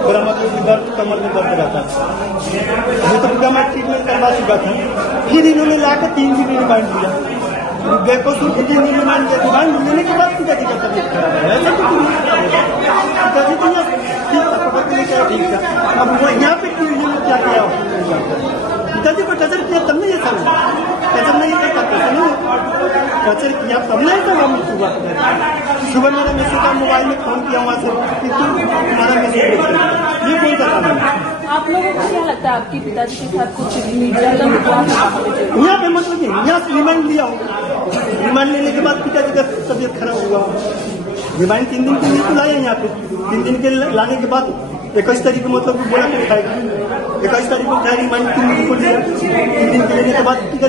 मेरा मतलब दर्द कमर में दर्द रहता है। ये तो पूरा मैं ट्रीटमेंट करवा चुका था, फिर इन्होंने लाकर 3 दिन रिमांड दिया। बेकसूर 3 दिन रिमांड दिया। रिमांड लेने के बाद पिताजी का तबीयत खराब है। ऐसा तो पिताजी तो यहाँ ठीक था, पकड़ के लेकर ठीक था। अब वो यहाँ पे क्या किया पिताजी को टचर किया तब नहीं ऐसा हुआ। टचर नहीं था टचर किया तब नहीं था। हम सुबह मेरे मैसेज का मोबाइल में फोन किया वहाँ से तुम्हारा मैसेज ये कौन सा काम है? आप लोगों को क्या लगता है आपके पिताजी के साथ कुछ यहाँ पे मतलब यहाँ से रिमांड लिया हो, रिमांड लेने के बाद पिताजी का तबीयत खराब हुआ। रिमांड 3 दिन के लिए तो लाया यहाँ पे। 3 दिन के लाने के बाद 21 तारीख को मतलब बोला कि 21 तारीख को रिमांड 3 दिन को लिया। 3 दिन के लेने के बाद पिताजी